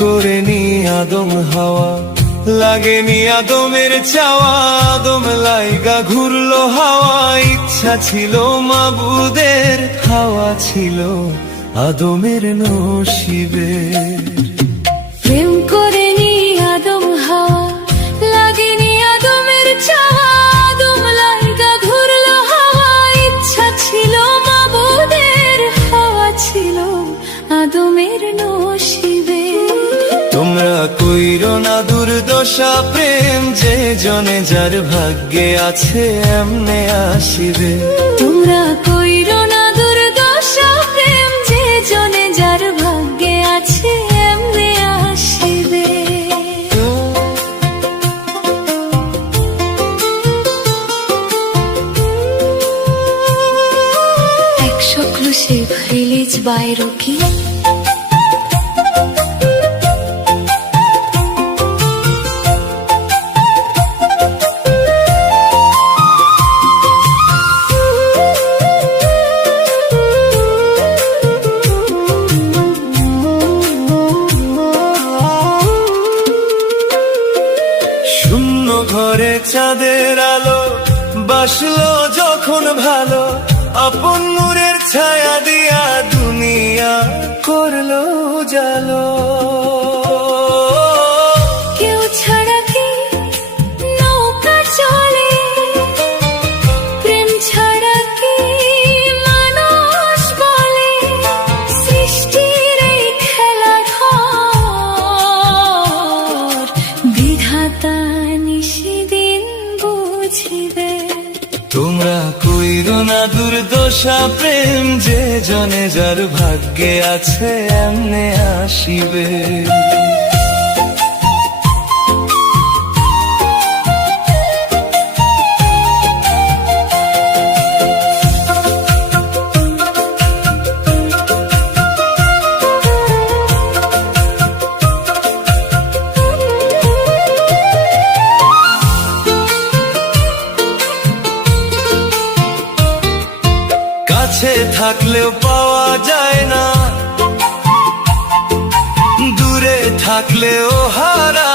করে নি আদম হাওয়া, লাগেনি আদমের চাওয়া, আদম লাইগা ঘুরলো হাওয়া। ইচ্ছা ছিল মাবুদের, হাওয়া ছিল আদমের নসিবে। প্রেম করে নি আদম হাওয়া, লাগেনি আদমের চাওয়া, আদম লাইগা ঘুরলো হাওয়া। ইচ্ছা ছিল মাবুদের, হাওয়া ছিল আদমের নসিবে। তোমরা কইরো না দুর্দশা প্রেম, যে জনে যার ভাগ্যে আছে এমনে আসিবে। তোমরা কইরো না দুর্দশা প্রেম, যে জনে যার ভাগ্যে আছে এমনে আসিবে। Exclusive release by Rocky. শূন্য ঘরে চাঁদের আলো বাসলো যখন ভালো, আপন নূরের ছায়া দিয়া দুনিয়া করলো জালো। কেউ ছাড়া কি নৌকা চলে, প্রেম ছাড়া কি মানুষ বলে। সৃষ্টির এই খেলাঘর বিধাতা নিশিদিন বুঝিবে। তোমরা কইরো না দুর্দশা প্রেম, যে জনে যার ভাগ্যে আছে এমনে আসিবে। কাছে থাকলেও পাওয়া যায় না, দূরে থাকলেও হারা